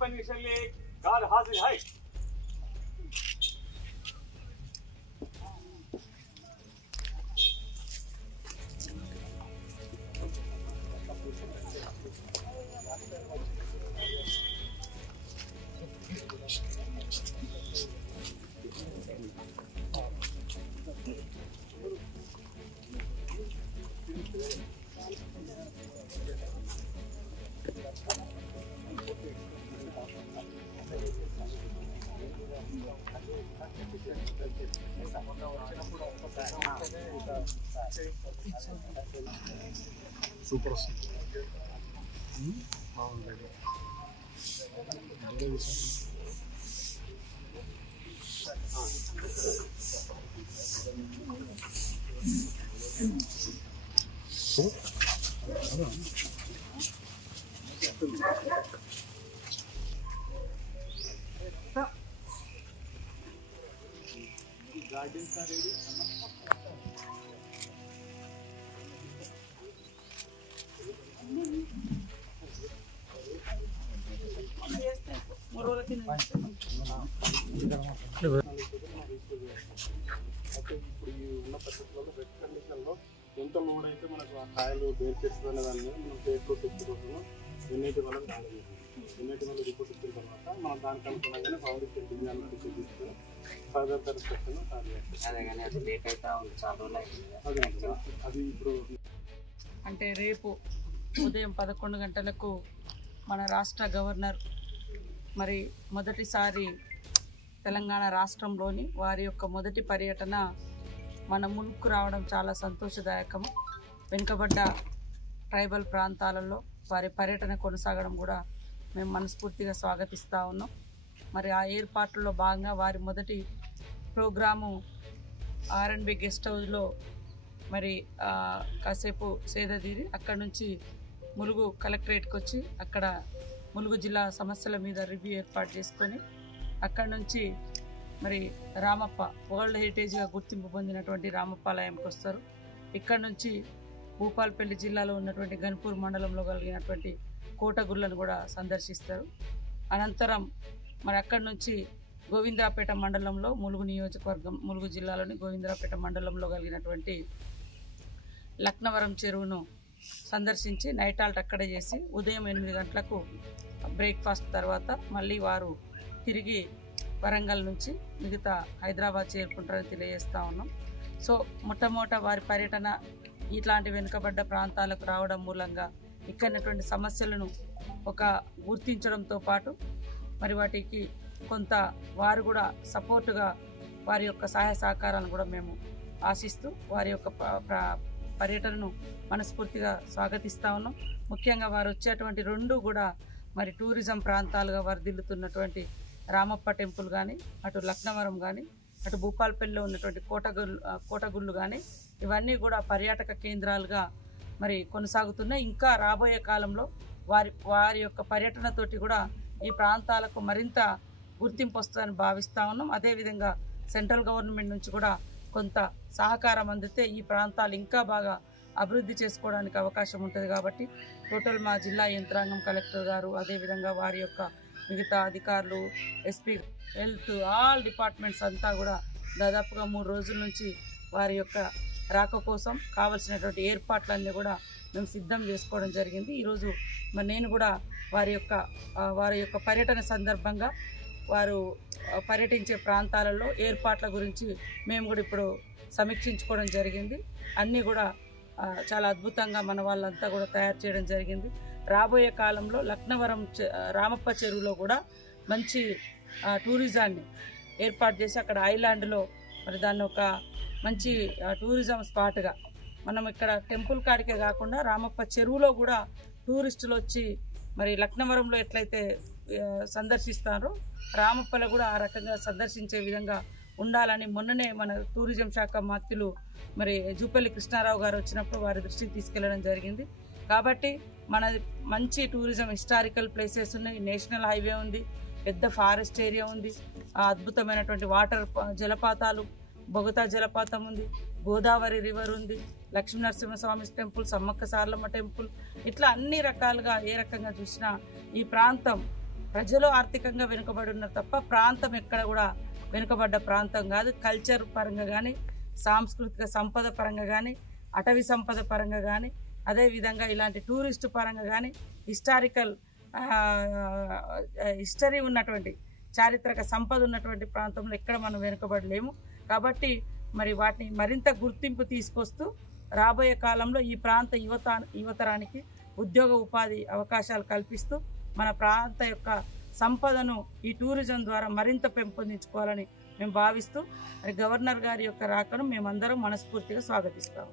Open initially guard हाजिर है। Super garden का रेडी ఇప్పుడు ఉన్న పరిస్థితుల్లో వెట్ కండిషన్లో ఎంత లోడ్ అయితే మనకు ఆ కాయలు బేర్ చేస్తుందనే దాని మీద మనం రిపోర్ట్ ఇచ్చుకుంటున్నాం. ఎన్ఐటి వల్ల రాలేదు. ఎన్ఐటి వల్ల రిపోర్ట్ ఇచ్చిన తర్వాత మనం దానికి అనుకున్నాగానే ఫౌండేషన్ డిజైన్ అడిగి తీసుకుని ఫర్దర్ కన్స్ట్రక్షన్ అదే కానీ అది లేట్ అయితే ఉంది చాలా రోజులు అది ఇప్పుడు అంటే రేపు ఉదయం 11 గంటలకు మన రాష్ట్ర గవర్నర్ మరి మొదటిసారి తెలంగాణ రాష్ట్రంలోని వారి యొక్క మొదటి పర్యటన మన ముందుకు రావడం చాలా సంతోషదాయకము. వెనుకబడ్డ ట్రైబల్ ప్రాంతాలలో వారి పర్యటన కొనసాగడం కూడా మేము మనస్ఫూర్తిగా స్వాగతిస్తూ ఉన్నాం. మరి ఆ ఏర్పాట్లలో భాగంగా వారి మొదటి ప్రోగ్రాము R&B గెస్ట్ హౌస్లో మరి కాసేపు సేదతీరి అక్కడ నుంచి ములుగు కలెక్టరేట్కి వచ్చి అక్కడ ములుగు జిల్లా సమస్యల మీద రివ్యూ ఏర్పాటు చేసుకొని అక్కడ నుంచి మరి రామప్ప వరల్డ్ హెరిటేజ్గా గుర్తింపు పొందినటువంటి రామప్పాలయంకి వస్తారు. ఇక్కడ నుంచి భూపాలపల్లి జిల్లాలో ఉన్నటువంటి గన్పూర్ మండలంలో కలిగినటువంటి కోటగుళ్ళను కూడా సందర్శిస్తారు. అనంతరం మరి అక్కడి నుంచి గోవిందరాపేట మండలంలో ములుగు నియోజకవర్గం ములుగు జిల్లాలోని గోవిందరాపేట మండలంలో కలిగినటువంటి లక్నవరం చెరువును సందర్శించి నైట్ హాల్ట్ అక్కడే చేసి ఉదయం 8 గంటలకు బ్రేక్ఫాస్ట్ తర్వాత మళ్ళీ వారు తిరిగి వరంగల్ నుంచి మిగతా హైదరాబాద్ చేరుకుంటారని తెలియజేస్తూ ఉన్నాం. సో మొట్టమొదట వారి పర్యటన ఇట్లాంటి వెనుకబడ్డ ప్రాంతాలకు రావడం మూలంగా ఇక్కడటువంటి సమస్యలను ఒక గుర్తించడంతో పాటు మరి వాటికి కొంత వారు కూడా సపోర్టుగా వారి యొక్క సహాయ సహకారాలను కూడా మేము ఆశిస్తూ వారి యొక్క పర్యటనను మనస్ఫూర్తిగా స్వాగతిస్తూ ఉన్నాం. ముఖ్యంగా వారు వచ్చేటువంటి రెండు కూడా మరి టూరిజం ప్రాంతాలుగా వర్ధిల్లుతున్నటువంటి రామప్ప టెంపుల్ కానీ అటు లక్నవరం కానీ అటు భూపాలపల్లిలో ఉన్నటువంటి కోటగుళ్ళు కానీ ఇవన్నీ కూడా పర్యాటక కేంద్రాలుగా మరి కొనసాగుతున్నాయి. ఇంకా రాబోయే కాలంలో వారి యొక్క పర్యటనతోటి కూడా ఈ ప్రాంతాలకు మరింత గుర్తింపు వస్తుందని భావిస్తూ ఉన్నాం. అదేవిధంగా సెంట్రల్ గవర్నమెంట్ నుంచి కూడా కొంత సహకారం అందితే ఈ ప్రాంతాలు ఇంకా బాగా అభివృద్ధి చేసుకోవడానికి అవకాశం ఉంటుంది. కాబట్టి టోటల్ మా జిల్లా యంత్రాంగం కలెక్టర్ గారు అదేవిధంగా వారి యొక్క మిగతా అధికారులు ఎస్పీ హెల్త్ ఆల్ డిపార్ట్మెంట్స్ అంతా కూడా దాదాపుగా 3 రోజుల నుంచి వారి యొక్క రాక కోసం కావలసినటువంటి ఏర్పాట్లన్నీ కూడా మేము సిద్ధం చేసుకోవడం జరిగింది. ఈరోజు మరి నేను కూడా వారి యొక్క పర్యటన సందర్భంగా వారు పర్యటించే ప్రాంతాలలో ఏర్పాట్ల గురించి మేము కూడా ఇప్పుడు సమీక్షించుకోవడం జరిగింది. అన్నీ కూడా చాలా అద్భుతంగా మన వాళ్ళంతా కూడా తయారు చేయడం జరిగింది. రాబోయే కాలంలో లక్నవరం రామప్ప చెరువులో కూడా మంచి టూరిజాన్ని ఏర్పాటు చేసి అక్కడ ఐలాండ్లో మరి దాన్ని ఒక మంచి టూరిజం స్పాట్గా మనం ఇక్కడ టెంపుల్ కాడికే కాకుండా రామప్ప చెరువులో కూడా టూరిస్టులు వచ్చి మరి లక్నవరంలో ఎట్లయితే సందర్శిస్తారో రామప్పలో కూడా ఆ రకంగా సందర్శించే విధంగా ఉండాలని మొన్ననే మన టూరిజం శాఖ మంత్రులు మరి జూపల్లి కృష్ణారావు గారు వచ్చినప్పుడు వారి దృష్టికి తీసుకెళ్లడం జరిగింది. కాబట్టి మనది మంచి టూరిజం హిస్టారికల్ ప్లేసెస్ ఉన్నాయి, నేషనల్ హైవే ఉంది, పెద్ద ఫారెస్ట్ ఏరియా ఉంది, అద్భుతమైనటువంటి వాటర్ జలపాతాలు బొగతా జలపాతం ఉంది, గోదావరి రివర్ ఉంది, లక్ష్మీనరసింహస్వామి టెంపుల్, సమ్మక్క సారలమ్మ టెంపుల్, ఇట్లా అన్ని రకాలుగా ఏ రకంగా చూసినా ఈ ప్రాంతం ప్రజలు ఆర్థికంగా వెనుకబడి ఉన్నారు తప్ప ప్రాంతం ఎక్కడ కూడా వెనుకబడ్డ ప్రాంతం కాదు. కల్చర్ పరంగా కానీ, సాంస్కృతిక సంపద పరంగా కానీ, అటవీ సంపద పరంగా కానీ, అదేవిధంగా ఇలాంటి టూరిస్టు పరంగా కానీ, హిస్టరీ ఉన్నటువంటి చారిత్రక సంపద ఉన్నటువంటి ప్రాంతంలో ఎక్కడ మనం వెనుకబడలేము. కాబట్టి మరి వాటిని మరింత గుర్తింపు తీసుకొస్తూ రాబోయే కాలంలో ఈ ప్రాంత యువతరానికి ఉద్యోగ ఉపాధి అవకాశాలు కల్పిస్తూ మన ప్రాంత యొక్క సంపదను ఈ టూరిజం ద్వారా మరింత పెంపొందించుకోవాలని మేము భావిస్తూ మరి గవర్నర్ గారి యొక్క రాకను మేమందరం మనస్ఫూర్తిగా స్వాగతిస్తాము.